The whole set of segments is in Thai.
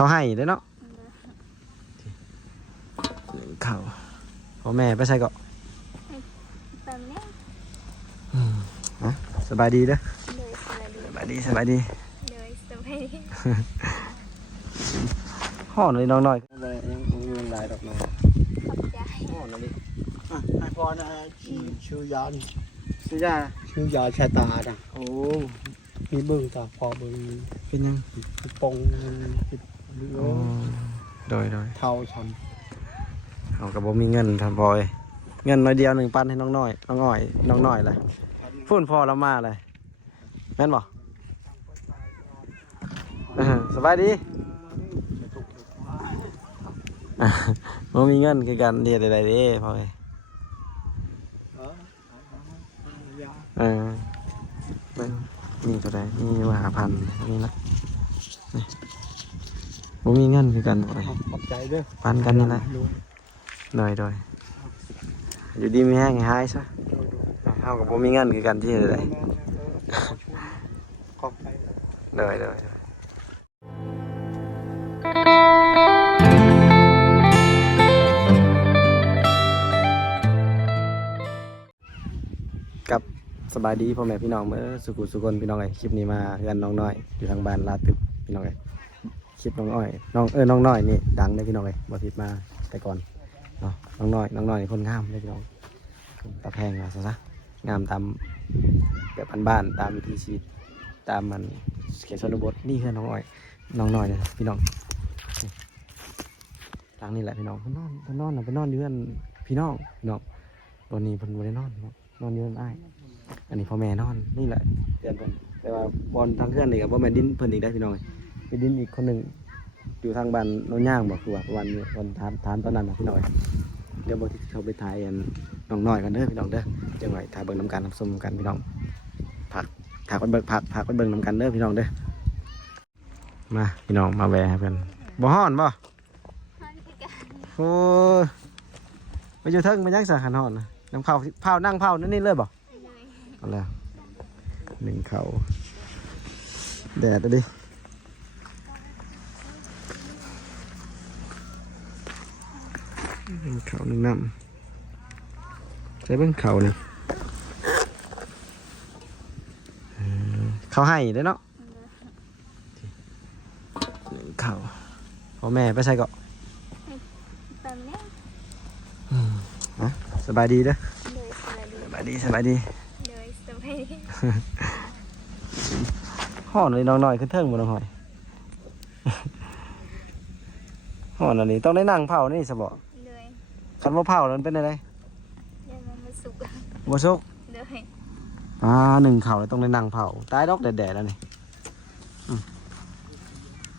เขาให้ได้เนาะเขาพ่อแม่ไปใส่ก็ตอนนี้นะสบายดีเด้อเลยสบายดี สบายดีเลยสบายดี ห่อหน่อยน้องหน่อยยังมีหลายดอกไม้ ขอบใจ ห่อหน่อยดิ ไอพอนะชื่อยา ซื้อยา ชื่อยาชาตาจ้ะ โอ้ มีเบิ่งจ้ะพอเบิ่ง เป็นยัง ปง อ๋อโดย เท่าฉัน เอากับผมมีเงินทำพอยเงินน้อยเดียว1,000ให้น้องน้อยน้องอ้อยน้องน้อยเลยพูดพอแล้วมาเลยแม่นบ่สบายดีผมมีเงินคือกันเดียดใดๆเด้พอยนี่เท่าไหร่นี่ว่า5,000นี่นะนี่ผมมีเงินคือกันพอย ขอบใจเด้อ ปันกันนี่แหละโดยอยู่ดีมีแห้งหายซะเฮากับผมมีเงินคือกันที่ใด ขอบใจ โดยกับสบายดีพ่อแม่พี่น้องเมื่อสุขุสุคนพี่น้องไอ้คลิปนี้มากันน้องน้อยอยู่ทางบ้านลาตึกพี่น้องไอ้คลิปน้องอ้อยน้องน้อยนี่ดังเลยพี่น้องไอ้บ่ผิดมาแต่ก่อนเนาะน้องน้อยนี่คนงามเลยพี่น้องตะแพงซะงามตามแบบบ้านๆตามวิถีชีวิตตามมันเขตชนบทนี่คือน้องอ้อยน้องน้อยนะพี่น้องทางนี้แหละพี่น้องเพิ่นนอนไปนอนอยู่เพื่อนพี่น้องวันนี้เพิ่นบ่ได้นอนนอนอยู่อ้ายอันนี้พ่อแม่นอนนี่แหละเดือนเพิ่นแต่ว่าบอลทางเพื่อนนี่ก็บ่แม่นดินเพิ่นอีกได้พี่น้องเป็นดินอีกคนหนึงอยู่ทางบ้านโนนย่างบ่คือว่าวันนี้วันถามตอนนั้นนะพี่น้องเดี๋ยวบ่ที่เขาไปถ่ายอันน้องน้อยกันเด้อพี่น้องเด้อจังไว้ถ่ายเบิ่งนำกันรับชมกันพี่น้องผักไปเบิ่งนำกันเด้อพี่น้องเด้อมาพี่น้องมาแวะเพิ่นบ่ฮ้อนบ่ ฮอนคือกัน โอ้ยไปอยู่เทิงมันยังสาหันฮ้อนนะน้ำข้าวเผานั่งเผานั่นนี่เลยบ่ เลย เอาแล้วหนึ่งเขาแดดดิหนึ่งเขาหนึ่งน้ำใช้เบื้องเขานี่เขาให้ได้เนาะหนึ่งเขาพ่อแม่ไปใส่ก็ ตอนนี้ นะสบายดีเด้อ เลยสบายดี สบายดี เลยสบายดี ห่อนเลยน้องหน่อยขึ้นเทิงบ่น้องหอยห่อนอันนี้ต้องได้นั่งเผานี่สบอ เลย คันว่าเผาแล้วมันเป็นอะไร เดี๋ยวมันมาสุก บ่สุก เลย หนึ่งเข่าเลยต้องได้นั่งเผาตายดอกแดดๆแล้วนี่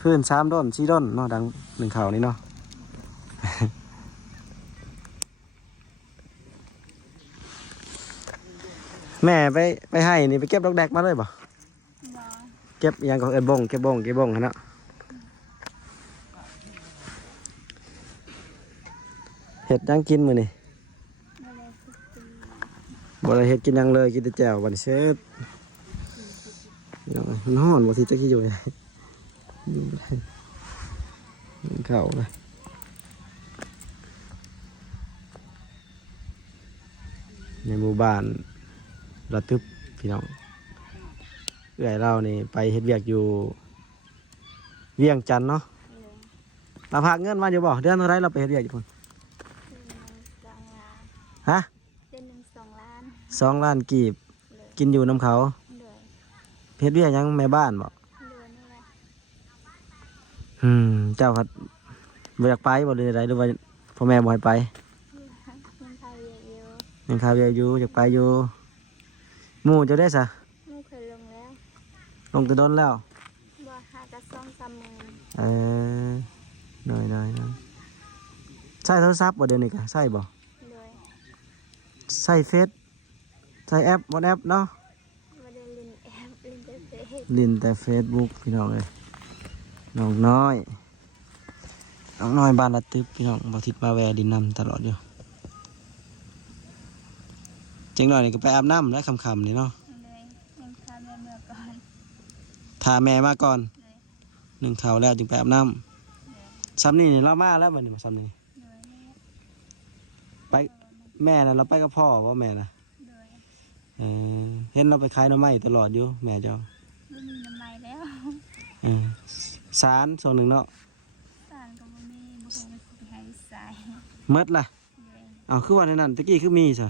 พื้น3 ด้น 4 ด้นเนาะดังหนึ่งเข่านี่เนาะ แม่ไปให้นี่ไปเก็บดอกแดกมาเลยป่ะ นอน เก็บอยังก็เก็บบงหั่นเนาะเห็ดยังกินมื้อนี่ มาเลยคือบ่ได้เห็ดกินหยังเลยกินแต่แจ่วบัดนเช็ดมันร้อนบ่สิจะกี่อยู่เลยเข้าเลยในหมู่บ้านระทึบพี่น้องเอื้อยเรานี่ไปเฮ็ดเวียกอยู่เวียงจันทน์เนาะ เลย เราพากเงินมาอยู่บ่เดือนเท่าไรเราไปเฮ็ดเวียกอยู่พุ่น เดือนหนึ่ง2 ล้าน ฮะ เดือนหนึ่ง2 ล้าน 2 ล้านกีบ เลย กินอยู่น้ำเขา เลย เฮ็ดเวียกหยังแม่บ้านบ่ เดือนนี่แหละ เจ้าครับบ่อยากไปบ่เลยใดหรือว่าพ่อแม่บ่ให้ไป มันไทยเยอะ ยังข้าวเวียกอยู่อยากไปอยู่หมู่จะได้ซะ ๆมูเคยลงแล้ว ลงแตะดนแล้ว ว่าหากระซ่อมซ้ำมือ เออได้ใช้โทรศัพท์บ่เดี๋ยวนี้กะใช้บ่ เลย ใช้เฟซใช้แอปบ่แอปเนาะ มาได้ลินแอปลินเตอร์เฟซ ลินแต่ Facebook พี่น้องเอ้ยน้องน้อยบ้านละตึกพี่น้องบ่ทิดมาแวะดินน้ำตลอดอยู่จังหน่อยนี่ก็ไปอาบน้ำแล้วค่ำๆนี่เนาะ เลยยังทำในเมื่อก่อน พาแม่มาก่อน เลย 1 ข้าวแล้วจึงไปอาบน้ ซ้ำนี่เรามาแล้วบัดนี้มาซ้ำนี่ โดยนี่ ไปแม่น่ะเราไปกับพ่อว่าแม่น่ะ โดย เห็นเราไปขายหน่อไม้ตลอดอยู่แม่เจ้า ไม่มีน้ำไม้แล้ว เออสารส่วนหนึ่งเนาะ สารก็บ่มีบ่ฮู้ว่าสิไปให้ใส่ เมดล่ะ โดย เอาคือว่าในนั้นตะกี้คือมีซะ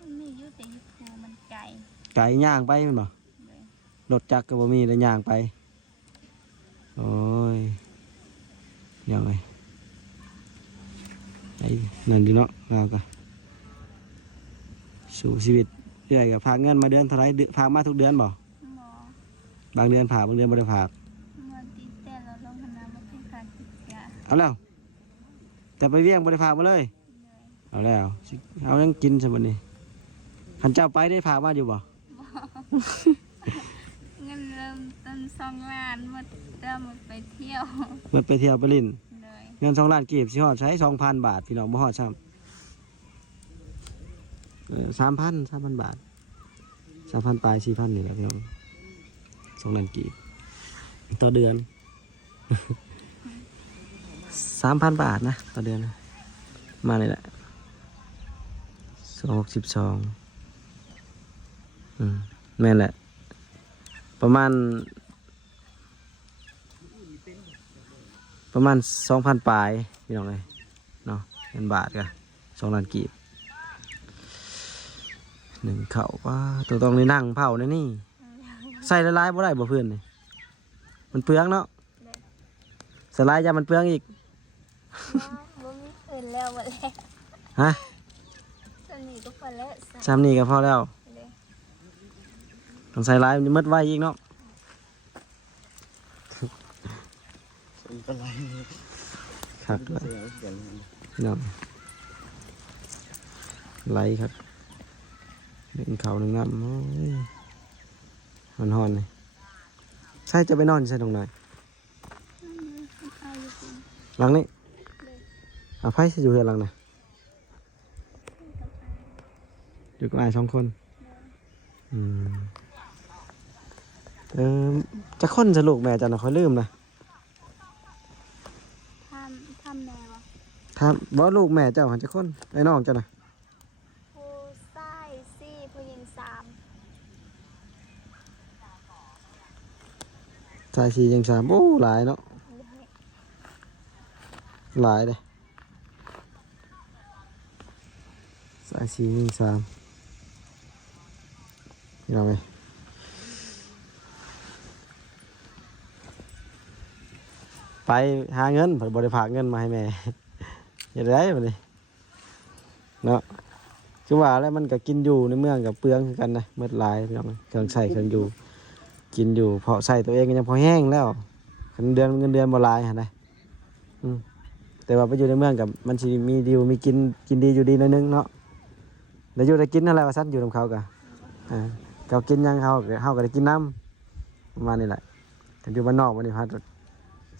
มันมีอยู่แต่อยู่ภูมันไกล ไก่ย่างไปแมันบ่ โดย รถจักรก็บ่มีแล้วย่างไปโอ้ยเดี๋ยวไงไอ้นั่นอยู่เนาะเราก็สู่ชีวิตเรื่อยกับพากเงินมาเดือนเท่าไหรพากมาทุกเดือนบ่ หมอบ างเดือนพากบางเดือนบ่ได้พาก เมื่อตีแต่เราลงคณะมาเป็นขาดติดยา เอาแล้วแต่ไปเวียงบ่ได้พากมาเลย เลย เอาแล้วสิเอายังกินซะบัดนี้คันเจ้าไปได้พากมาอยู่บ่ เงินเริ่มต้น2 ล้านหมดเริ่มไปเที่ยว เมื่อไปเที่ยวไปลิน เลย เงิน2 ล้านกีบสิฮอดใช้ 2,000 บาทพี่น้องบ่ฮอดซ้ำ3,000 บาท 3,000 ปลาย 4,000 นี่แหละพี่น้อง2 ล้านกีบต่อเดือน 3,000 บาทนะต่อเดือนนะมาเลยแหละ262แม่นแหละ ประมาณ 2,000 ปลายพี่น้องเลยเนาะเงินบาทกัน2 ล้านกีบหนึ่งเข่าว่าตัวตรงนี้นั่งเผาในนี่ใส่ละลายบ่ได้บ่เพื่อนนี่มันเปลืองเนาะใส่ลายยามันเปลืองอีก บ่มีคืนแล้วหมดแล้ว ฮะ สนิทก็พอแล้ว จำนี่ก็พอแล้ว เลย ต้องใส่ลายมันจะมืดไว้อีกเนาะครับเนาะไล่ครับเล่นเขาหนึ่งน้ำโอ้ยมันหอนเลยใช่จะไปนอนใช่ตรงไหนหลังนี้เอาไพ่จะอยู่เฮือนหลังไหนอยู่กับไอ้2 คนจะค้นจะลูกแม่จะน่ะค่อยลืมนะ ทำแนว ถ้าบ่ลูกแม่เจ้าหันจะค้นไอ้น้องเจ้าน่ะ ผู้ชาย4ผู้หญิง3 ชาย4ยัง3โอ้หลายเนาะหลายเลยชาย4ยัง3นี่เราไปไปหาเงินผมบริพากเงินมาให้แม่ อย่าได้แบบนี้เนาะคือว่าแล้วมันก็กินอยู่ในเมืองกับเปลืองคือกันนะเมื่อหลายพี่น้องเครื่องใส่เครื่องอยู่กินอยู่พอใส่ตัวเองก็ยังพอแห้งแล้วเงินเดือนบ่หลายฮะนะแต่ว่าไปอยู่ในเมืองกับมันสิมีดีมีกินดีอยู่ดีหน่อยนึงเนาะแล้วอยู่ได้กินอะไรว่าซั่นอยู่กับเขากะเขากินยังเขาก็ได้กินน้ำประมาณนี้แหละแต่อยู่บ้านนอกวันนี้พัด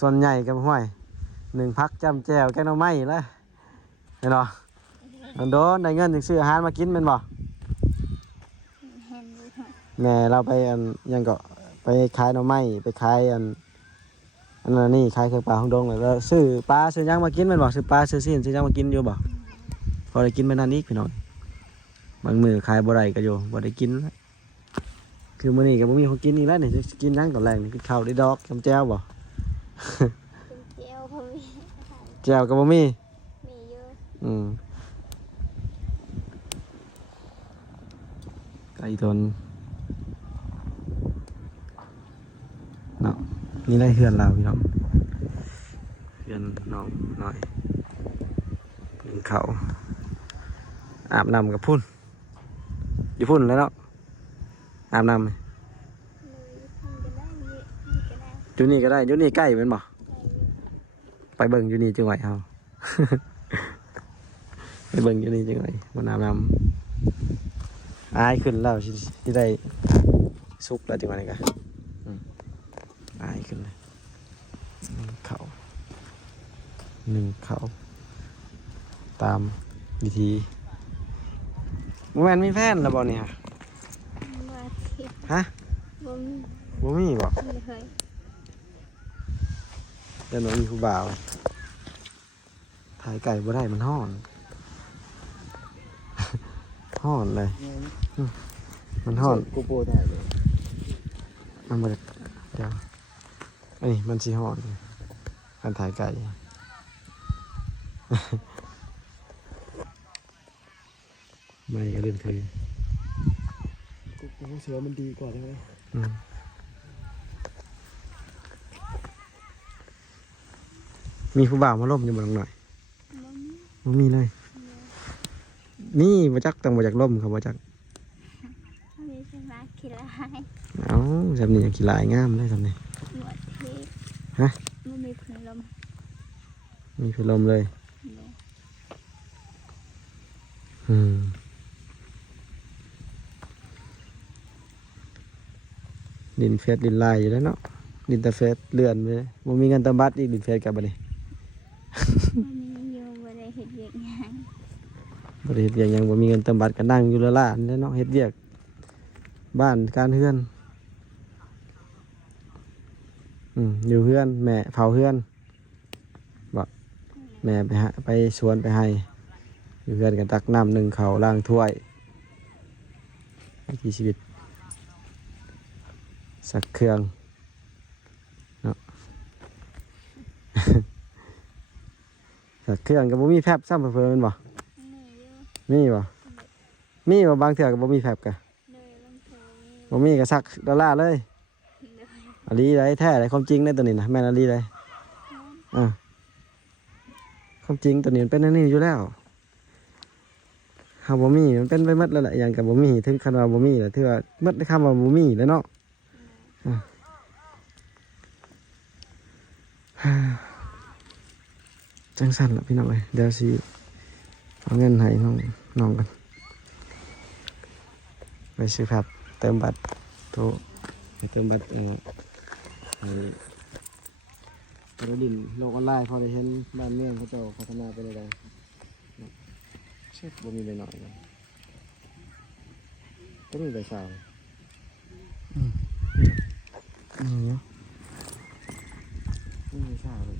ส่วนใหญ่กับห้วย1 พักจำแจวแกงหน่อไม้แล้วเห็นบ่โดนได้เงินถึงซื้ออาหารมากินเป็นบ่ เห็นอยู่ แม่เราไปยังก็ไปขายหน่อไม้ไปขายอันนั้นนี่ขายเครื่องปลาของดงเลยแล้วซื้อปลาซื้อยังมากินเป็นบ่ซื้อปลาซื้อซีนซื้อยังมากินอยู่บ่พอได้กินไปนั่นอีกพี่น้องบางมื้อขายบ่ได้ก็อยู่บ่ได้กินแล้วคือมื้อนี้ก็บ่มีของกินอีกแล้วนี่จะกินหยังตอนแรกนี่กินข้าวได้ดอกจำแจ่วบ่ เป็นเจียวบ่มี แจ่วก็บ่มี มีอยู่ ไก่ตนเนาะนี่ได้เฮือนเราพี่น้องเฮือนน้องหน่อยกินเขาวอาบน้ำกับพุ่นอยู่พุ่นแล้วเนาะอาบน้ำไหม เลยทำก็ได้มีก็ได้ อยู่นี่ก็ได้อยู่นี่ใกล้เป็นบ่ไปเบิ่งอยู่นี่จังไหวเอา ไปเบิ่งอยู่นี่จังไหวมันอาบน้ำอายขึ้นแล้วที่ได้ซุกแล้วจังหวะนี้กันอายขึ้นเลยหนึ่งเขาตามวิธีแม่นมีแฟนแล้วบ่เนี่ย มาเที่ยว ฮะ บ่มี บ่มีบ่ เลย เดี๋ยวหนูมีผู้บ่าว ถ่ายไก่บ่ได้มันห้อน ห้อนเลยมันห้อน กูโปรถ่ายเลย มันบ่ได้เดี๋ยวอันนี้มันสิห้อนการถ่ายไก่ ไม่ก็เล่นคือ กูเสือมันดีกว่าใช่ไหม มีผู้บ่าวมาล่มอยู่บ่หน่อย บ่มี บ่มีเลยนี่บ่จักต้องบ่จักล่มครับบ่จัก เขามีสมาขี้ลาย เอ้าจำนี่ยังขี้ลายงามเลยจำนี่ หมดเทศ ฮะ บ่มีพัดลม มีพัดลมเลย เลย ดินเฟสดินลายอยู่แล้วเนาะดินตะเฟสเลื่อนไปเลยบ่มีเงินเติมบัตรอีกดินเฟสกลับบัดนี้ บ่มีอยู่บ่ได้เฮ็ดเวียกหยัง บ่ได้เฮ็ดเวียกหยังบ่มีเงินเติมบัตรก็นั่งอยู่ละล่ะนี่เนาะเฮ็ดเวียกบ้านการเฮือนอยู่เฮือนแม่เผาเฮือนบ่แม่ไปสวนไปให้อยู่เฮือนกันตักน้ำนึ่งข้าวล้างถ้วยวิถีชีวิตสักเครื่องเนาะ สักเครื่องก็บ่มีแฟบซ้ำเพิ่นแม่นบ่ มีอยู่ มีบ่บางเทื่อก็บ่มีแฟบกะ เลยลงเทอมี บ่มีก็ซักดอลลาร์เลย เลย อลีได้แท้ได้ความจริงในตัวนี้นะแม่นอลีได้ความจริงตัวนี้มันเป็นอันนี้อยู่แล้วเฮาบ่มีมันเป็นไปหมดแล้วแหละอย่างกับบ่มีถึงคันว่าบ่มีแล้วถือว่าหมดในคำว่าบ่มีแล้วเนาะจังสั่นล่ะพี่น้องเอ้ยเดี๋ยวสิเอาเงินให้น้องกันไปซื้อแฟบเติมบัตรโทรไปเติมบัตรให้ไปดินโลกออนไลน์พอได้เห็นบ้านเมืองเขาเจ้าพัฒนาไปได้เช็คบ่มีไปหน่อยนะก็มีไปสาวนี่ไปสาวเลย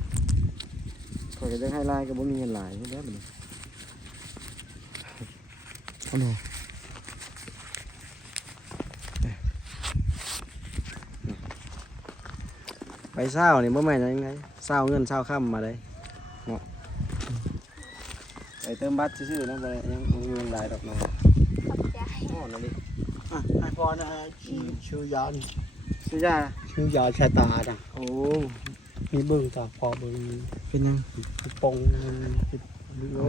ขอจะให้ไลน์ก็บ่มีเงินหลายแล้วบัดนี้เอาหนูไปเศร้านี่บ่แม่นยังไงเศร้าเงินเศร้าค่ำมาเลยเนาะไปเติมบัตรซื่อๆนะบ่ได้ยังบ่มีเงินหลายดอกน้อง ขอบใจ โอ้นั่นดิ ไอพอนะชื่อยานี่ ซื้อยา ชื่อยาชาตาน่ะ โอ้ มีเบิ่งจ้ะพอเบิ่ง เป็นยัง ปงติด โอ้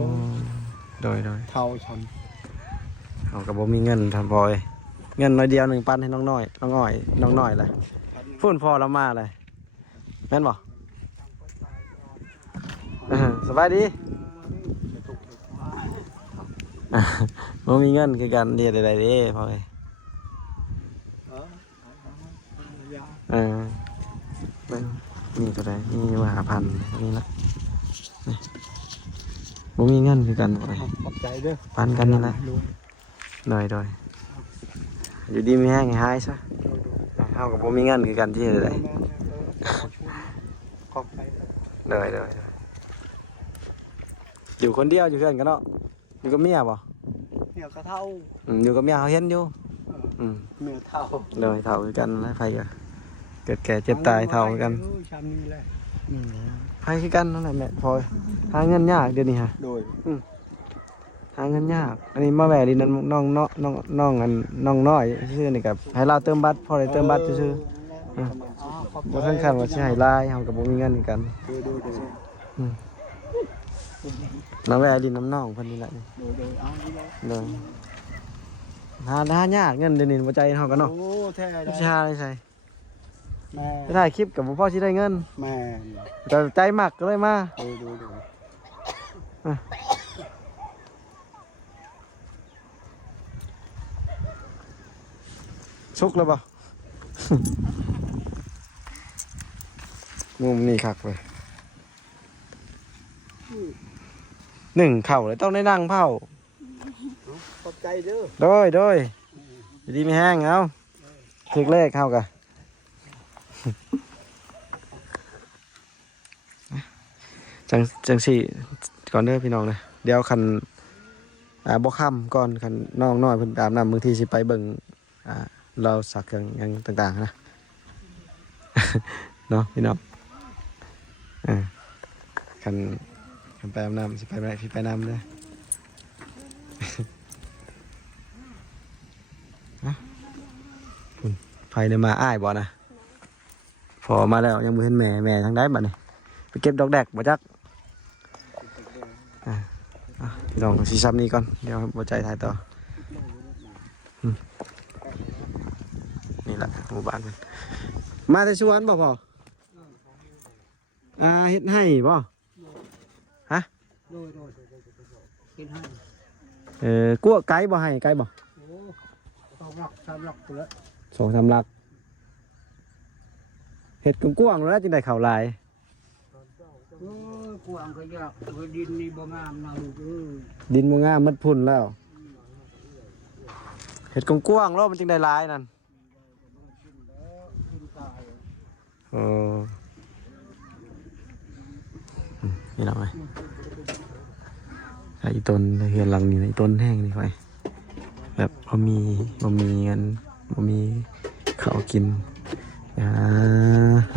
โดย เท่าฉัน เขาก็บ่มีเงินทำพอเลยเงินน้อยเดียว1ปันให้น้องน้อยน้องอ้อยน้องน้อยเลยฝุ่นพอแล้วมาเลยแม่นบ่สบายดีบ่มีเงินคือกันเดียดใดๆเด้พอเลยมีตัวใดมีว่า1,000นี่ละนี่บ่มีเงินคือกันพอเลย ขอบใจเด้อ ปันกันนี่แหละโดยอยู่ดีมีแห้งให้หายซะเฮากับบ่มีเงินคือกันที่ใด ขอบใจ โดยอยู่คนเดียวอยู่เพื่อนกันเนาะอยู่กับเมียบ่ เนี่ยก็เท่า อยู่กับเมียเขาเห็นอยู่เมียเท่า เลยเท่าคือกันแล้วไผก็เกิดแก่เจ็บตายเท่าคือกัน ชามนี้แหละ ไผคือกันนั่นแหละแม่พลอยหาเงินยากเดี๋ยวนี้ฮะ โดย หาเงินยากอันนี้มาแหวดินน้องอันน้องน้อยซื่อๆนี่กับให้เราเติมบัตรพอได้เติมบัตรซื่อๆบ่สำคัญว่าสิให้ลายเฮาก็บ่มีเงินคือกัน มาแวะดินน้ำน่องเพิ่นนี่แหละนี่เลยหายากเงินเดี๋ยวนี้บ่ใจเฮากันเนาะ โอ้แท้ได้ สิหาได้ใส่ แม่ ไปถ่ายคลิปกับบ่พอสิได้เงิน แม่ แต่ใจมักก็เลยมา ดู สุกแล้วบ่ มุมนี้คักเลยหนึ่งเข่าเลยต้องได้นั่งเผา ขอบใจเด้อ โดยดีไม่แห้งเอาถึกเลขเข้ากะจังสี่ ก่อนเด้อพี่น้องนะเดี๋ยวคันบ่ค่ำก่อนคันน้องน้อยเพิ่นอาบน้ำบางทีสิไปเบิ่งเราสักเครื่องหยังต่างๆนะ เนาะพี่น้องคันไปอาบน้ำสิไปไหนพี่ไปน้ำเด้อ ไฟเนี่ยมาอ้ายบ่นะพอมาแล้วยังบ่เห็นแม่ทางใดบัดนี้ไปเก็บดอกแดกบ่จักพี่น้องสิซ้ำนี้ก่อนเดี๋ยวบ่ใจถ่ายต่อนี่แหละหมู่บ้านเพิ่นมาแต่สวนบ่พ่อเฮ็ดให้บ่ฮะกั้วไก่บ่ให้ไก่บ่2-3 หลักเห็ดกว้างๆแล้วจึงได้ข่าวลาย กวางก็ยากดินนี่บ่งามนะลูกดินบ่งามมัดพุ่นแล้วเห็ดกว้างๆแล้วมันจึงได้ลายนั่นนี่เราไงไอ้ต้นเฮือนหลังนี่ไอ้ต้นแห้งนี่ค่อยแบบบ่มีเงินบ่มีข้าวกิน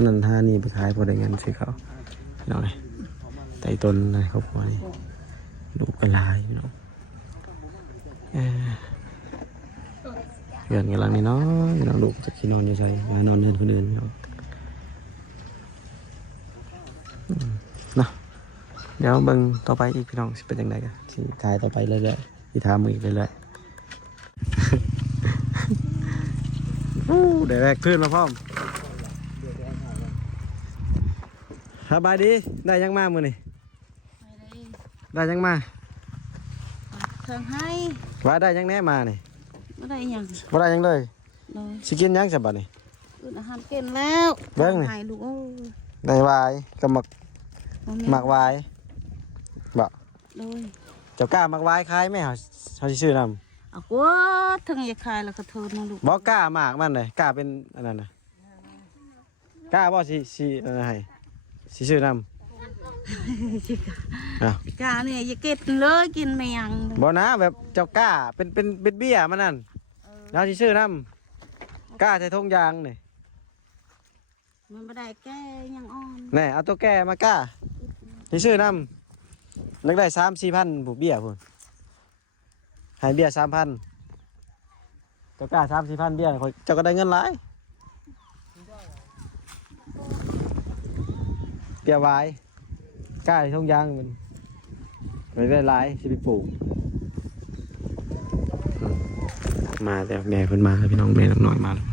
นั่นท่านี่ไปขายพอได้เงินซื้อเขาพี่น้องเลยแต่ต้นในครอบครัวนี่ลูกกระลายพี่น้องเพื่อนกำลังนี่เนาะพี่น้องลูกจะขี้นอนอยู่ใส่นอนเดินคนอื่นพี่น้องเนาะเดี๋ยวเบิ่งต่อไปอีกพี่น้องสิเป็นยังไงกันที่ถ่ายต่อไปเรื่อยๆที่ถามมืออีกเรื่อยๆเดี๋ยวแบกขึ้นมาพร้อมสบายดีได้ยังมามือนี่ได้ยังมา เทิงให้ ว่าได้ยังแน่มานี่ บ่ได้หยัง ว่าได้ยังเลย เลย สิกินยังสับบัดนี่ กินอาหารเป็นแล้ว เบิ่งนี่ ให้ลูกโอ้ย ได้วายกับหมักวายบ่ เลย เจ้ากล้าหมักวายขายไหมเขาสิซื้อนำ เอากว่าถึงอย่าคายแล้วก็เทินนะลูก บ่กล้าหมากมันเลยกล้าเป็นอันนั้นน่ะกล้าบ่สิอันนั้นให้สิซื้อนำ กาเนี่ยอย่าเก็บเลยกินไม่ยัง บ่นะแบบเจ้ากล้าเป็นเบี้ยมันนั่นแล้วสิซื้อนำกล้าใส่ธงยางนี่ มันไม่ได้แก้ยังอ่อน แน่เอาตัวแก่มากล้าสิซื้อนำแล้วได้ 3-4,000ผู้เบี้ยพุ่นให้เบี้ย 3,000เจ้ากล้า 3-4,000เบี้ยเจ้าก็ได้เงินหลายเบี้ยวายกล้าใส่ธงยางมันไม่ได้หลายสิไปปลูกมาแต่แม่เพิ่นมาพี่น้องแม่น้อยมาแล้ว